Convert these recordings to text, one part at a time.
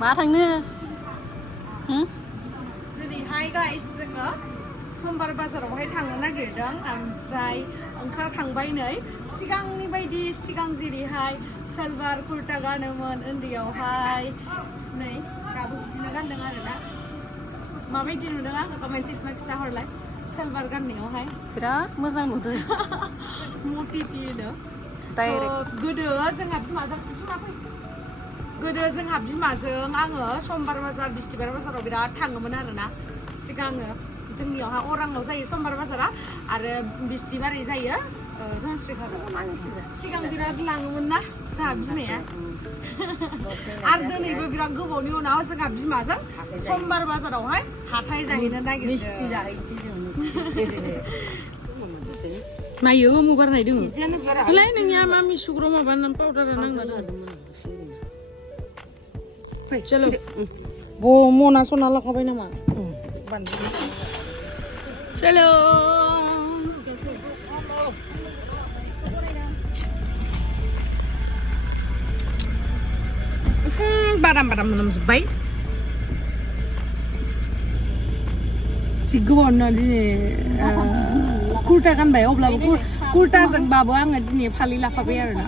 मा थांनो दिनैहाय गाइस जोङो समबार बाजारावहाय थांनो नागिरदों ओमफ्राय ओंखारखांबाय नै सिगांनि बायदि सिगां जेरैहाय सालवार कुर्ता गानोमोन उन्दैयावहाय नै दाबो बिदिनो गानदों आरोना माबायदि नुदों आंखौ कमेन्ट सेक्सनाव खिन्थाहरलाय सालवार गाननायावहाय बिराद मोजां नुदों मटिटिनो डाइरेक्ट गोदो जोंहा बिमाजों आङो समबार बाजार बिस्थिबार बाजाराव बिराद थाङोमोन आरोना सिगाङो जोंनियावहाय अराङाव जायो समबार बाजारा आरो बिस्थिबारै जायो सिगां बिराद लाङोमोन ना जोंहा बिमाया आरो दिनैबो बिराद गोबावनि उनाव जोंहा बिमाजों समबार बाजारावहाय हाथाय जाहैनो नागिरदों मायो मबार नायदों होलाय नोंनिया मा मिसुग्र माबा पाउडार नांना दं चलो वो मना सना लगाबाय नामा चलो बादाम बादाम मोनामजोब्बाय सिगोबावनो दिनै कुर्ता गानबाय अब्लाबो कुर्ताजोंबाबो आङो दिनै फालि लाफाबाय आरोना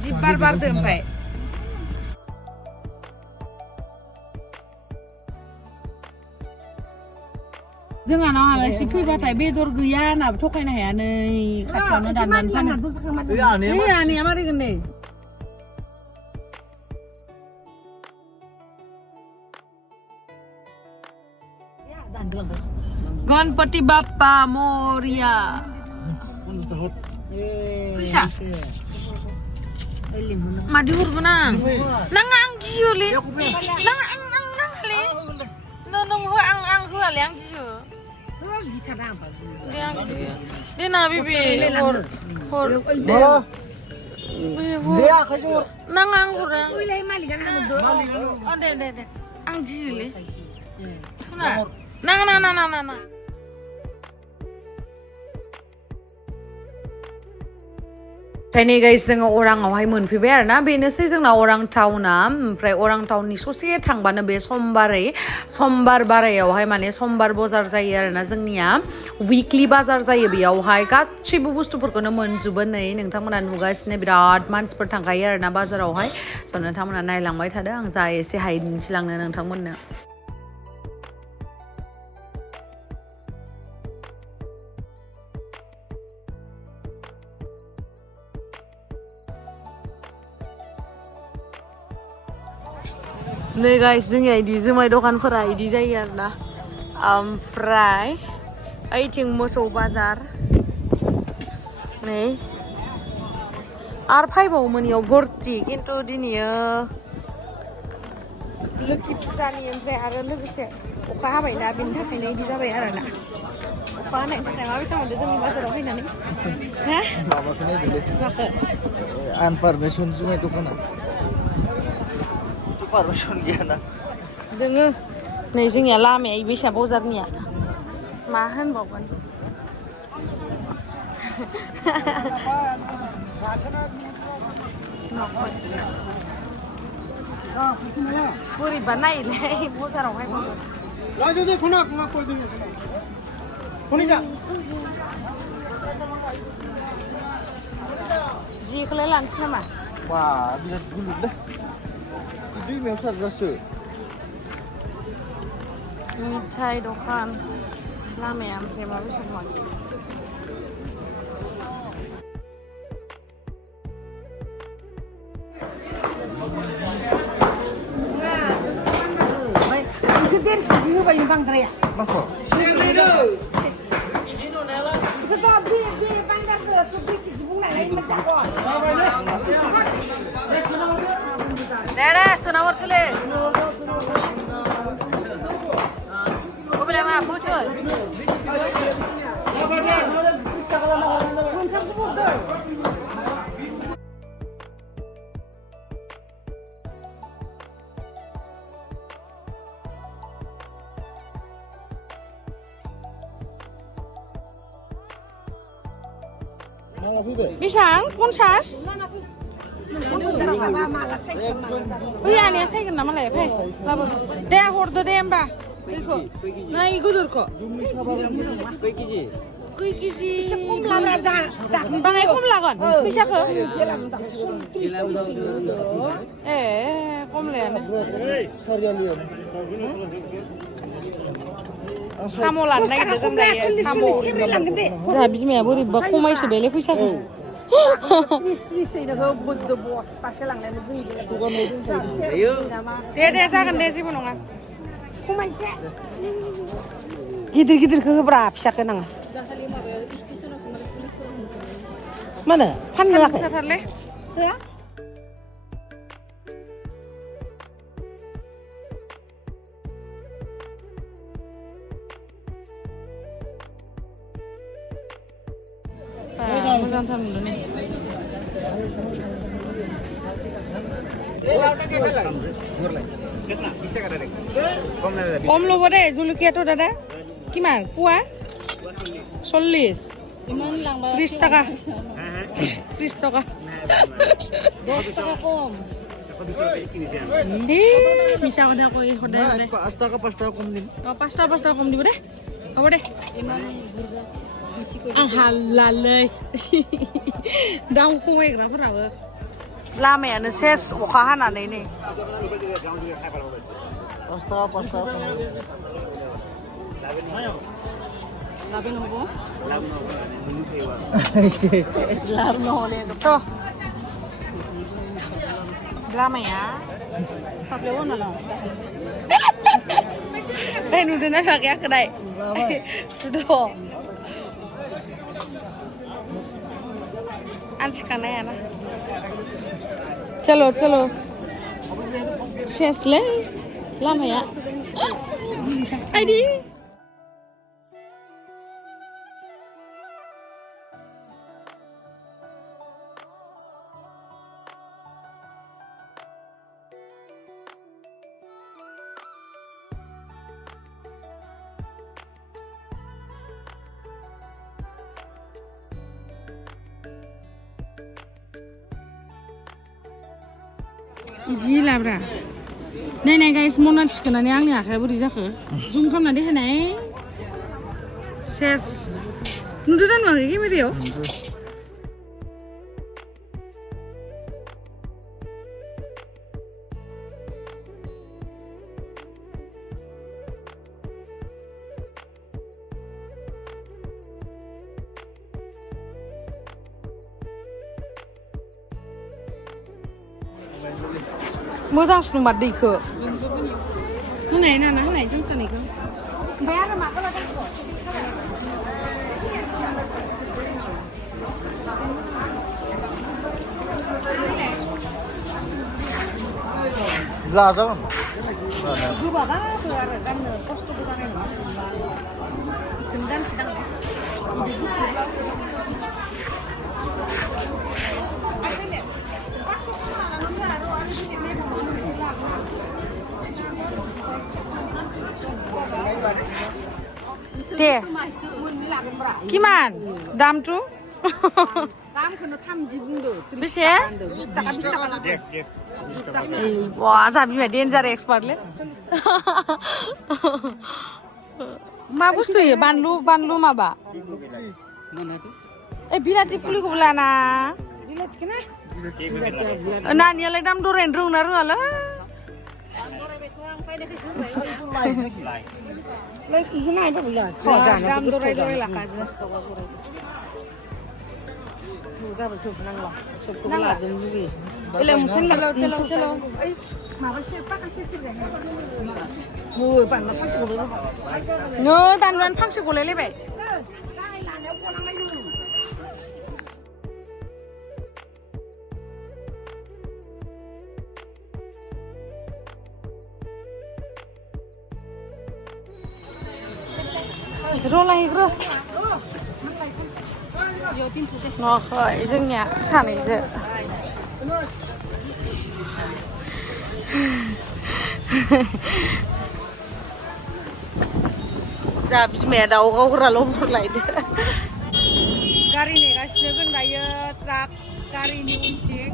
जि बार बारदो ओमफ्राय जोंहानाव आलासि फैबाथाय बेदर गैया होनाबो थगायनो हाया नै खाथियावनो दाननानै फानो आनैया मारैगोन नै गणपति बाप्पा मोरिया फैसा मादि हरगोन आं नाङा आं गियोलै नाङा आं नाङालै नों आं होआलै आं गियो दे आं गियो दे ना बिबि हर नाङा आं हरा दे आं गियोलै नाङा ना ओमफ्राय नै गाइस जोङो अराङावहाय मोनफैबाय आरोना बेनोसै जोंना अरां टाउना ओमफ्राय अरां टाउननि ससे थांबानो बे समबार बारायावहाय माने समबार बाजार जायो आरोना जोंनिया उइकलि बाजार जायो बेयावहाय गासैबो बुस्थुफोरखौनो मोनजोबो नै नोंथांमोना नुगासिनो बिराद मानसिफोर थांखायो आरोना बाजारावहाय स' नोंथांमोना नायलांबाय थादो आं जा एसे हायो दिन्थिलांनो नोंथांमोननो नै गाइस जोंनिया इदि जुमाय दखानफोरा इदि जायो आरोना ओमफ्राय ओइथिं मोसौ बाजार नै आरो फायबावोमोन इयाव भर्ति खिन्थु दिनैयो लोखि फुजानि ओमफ्राय आरो लोगोसे अखा हाबायना बेनि थाखायनो इदि जाबाय आरोना अखा हानायनि थाखाय माबायसा मोनदों जोंनि बाजाराव फैनानै माखो आनपारमिसन जुमाय दखाना पारमिसन गैया ना दोङो नै जोंनिया लामाया इबैसा बाजारनिया मा होनबावगोन बोरैबा नायोलै बाजारावहाय जेखौलाय लानोसै नामा वा बिराद गुलुबलै दैमायाव सारग्रासो मिथाइ दखान लामाया ओमफ्राय मा बेसाद मा होबाय बांद्राया माखौ Dede, senawar tule. Kau boleh apa? Bocor. Bisang, 50? ओइ आनैया सायगोन नामालाय फै लाबो दे हरदो दे होमबा बैखौ ना इ गिदिरखौ खै केजि एसे खम लाग्रा जा बाङाय खम लागोन फैसाखौ ए खमलायानो साम' लानो नागिरदों जों दायो साम' जोंहा बिमाया बोरैबा खमायसो बेले फैसाखौ दे जागोन दे जेबो नङा खमायसे गिदिर गिदिरखौ होब्रा फिसाखौ नाङा मानो फाननो लाखै मोजांथार नुदों ने কম ল'ব দে জলকীয়াটো দাদা কিমান পোৱা 40 30 টকা 30 টকা 10 টকা কম মিছা কথা কৈ সদায় সদায় 5 টাকা 5 টাকা কম দিম 5 টকা কম দিব দে হ'ব দে आं हालालै दाउ खमायग्राफोराबो लामायानो सेस अखा हानानै नै 5 টাকা 5 টাকা tuh लामाया नुदोंना नुवाखै आंखौलाय नुदों आनसिखानाया ना चलो चलो सेसलै लामाया आइदि इदि लाब्रा नाय गाइस मना थिखोनानै आंनि आखाया बोरै जाखो जुम खालामनानै होनाय सेस नुदोंना नुवाखै केमेरायाव मोजांसो नुमार दैखौ होनाय नाना होनाय जों सानैखौ ओमफ्राय आरो माखौ लादों लाजागोन गोबाबाबो आरो गाननो खस्थ'बो जानाय नङा बेखौनो गानसै दां दे किमान दामटु दामखौनो 30 बुंदो बेसे 20 टाका वा जा बिमा डेन्जार एक्सपार्टले मा बुस्थु यो बानलु माबा ए बिलाथि फुलिखौबो लाना बिलाथिखौ ना नानियालाय दाम दरायनो रोंना रोङालै दाम दराय लाखाजों बानलुआनो फांसे गलायलायबाय रलायग्रो न'खै जोंनिया सानैजो जा बिमाया दाउ गावग्राल' हरलायदो गारि नेगासिनो जों दायो ट्राक गारिनि उनथिं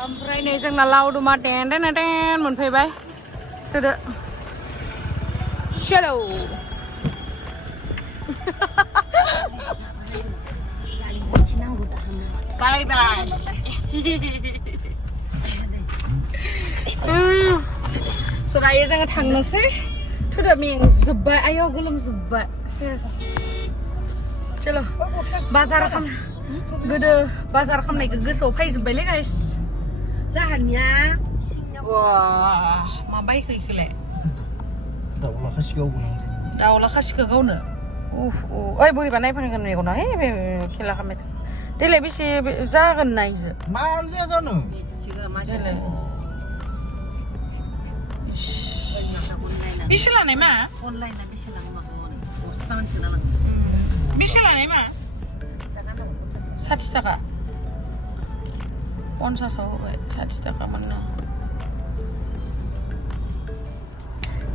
ओमफ्राय नै जोंना लावदुमा टेन टेन टेन मोनफैबाय सोदो चलो बाय बाय दायो जोङो थांनोसै थुदो मेंजोब्बाय आयौ गोलोमजोब्बाय चलो बाजार खाम गोदो बाजार खामनायखौ गोसोआव फैजोब्बायलै गाइस जाहानिया मा बायखो इखोलाय दाउला खासिखौ गावनो उफ ओइ बोरैबा नायफानांगोन मेगना है बे खेला खालामबाय देलाय बेसे जागोन नायजो मानो जाया जानो देलाय बेसे लानाय मा बेसे लानाय मा 60 थाखा 50 होबाय 60 थाखा मोननो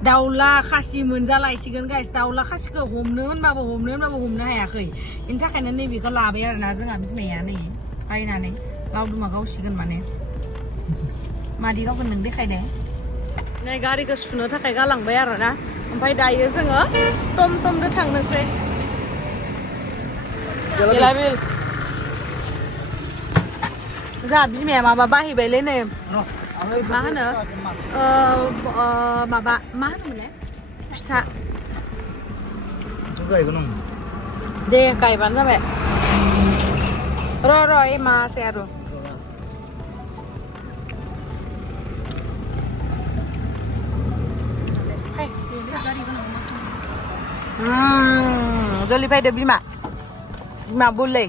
दाउला खासि मोनजालायसिगोन गाइस दाउला खासिखौ हमनो होनबाबो हमनो हायाखै बेनि थाखायनो नैबेखौ लाबाय आरोना जोंहा बिमाया नै बायनानै लावदुमा गावसिगोन माने मादि गावगोन नों देखायदे नै गारिखौ सुनो थाखाय गालांबाय आरोना ओमफ्राय दायो जोङो टमटमजों थांनोसै गेलाबिल जोंहा बिमाया माबा बाहैबायलै नै मा होनो माबा मा होनोमोनलाय फिथा दे गायबानो जाबाय र' ए मासे आरो जलि फैदो बिमा बुलै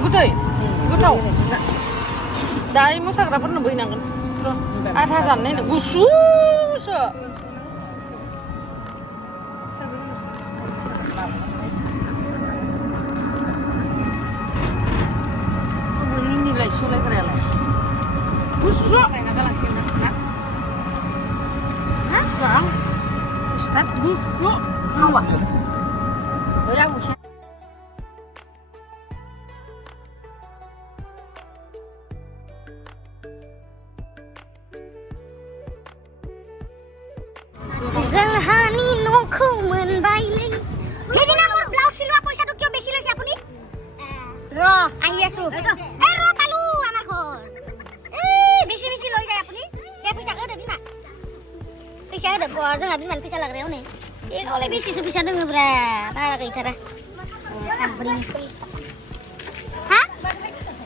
गोदै गोथाव दायो मोसाग्राफोरनोबो हैनांगोन आधा जानो नायनो गुसुसो गुसु जोंहानि न'खौ मोनबायलै हेदिना मोर ब्लाउज सिलवा पैसाটো किय बेसि লৈছে আপুনি र আহি আছো এই ৰ পালু আমাৰ ঘৰ এই বেসি বেসি লৈ যায় আপুনি কে পইচা কে দেবি না পইচा होदो जोंहा बिमानि फैसा लाग्रायाव नै ए गावलाय बेसेसो फैसा दोङोब्रा बारा गैथारा साब्रै 40 थाखा हा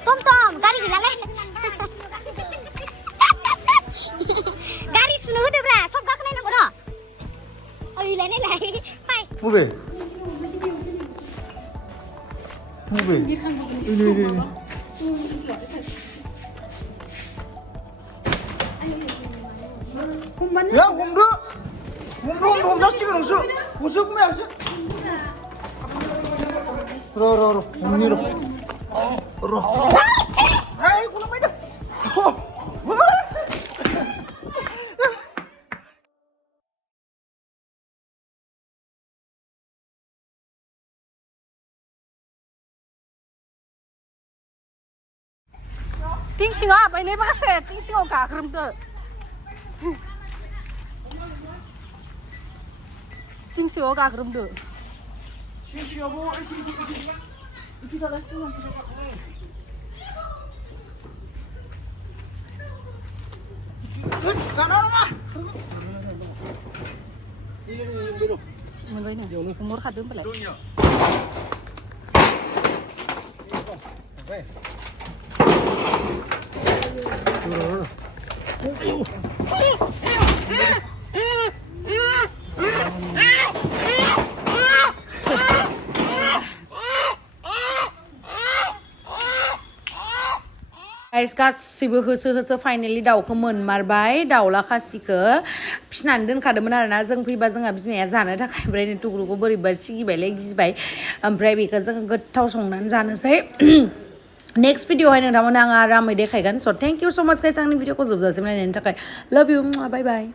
टमटम गारि गैलालै गारि सुनो होदोब्रा सब गाखोनायनांगौ र बबे? Ya, homdaसिगोन नोंसो गुसु गुमायासो र हमनि र ओइ गुलाबायदो 띵싱아 빨리 박세 띵싱어 가 그럼도 띵싱어 가 그럼도 싱싱하고 이렇게 달라 가나나 이리로 뭔가이네 뭘 하든 빨리 गाइस गासिबो होसो फाइनाली दाउखौ मोनमारबाय दाउला खासिखौ फिनानै दोनखादोंमोन आरोना जों फैबा जोंहा बिमाया जानो थाखाय ओमफ्राय टुग्रुखौ बोरैबा सिगिबायलाय गिबाय ओमफ्राय बेखौ जोङो गोथाव संनानै जानोसै नेक्स्ट भिडिअहाय नोंथांमोन आं आरामै देखायगोन स' थेंक इउ स' माच गाइस आंनि भिडिअखौ जोबजासिम नायनायनि थाखाय लाभ इउ बाय बाय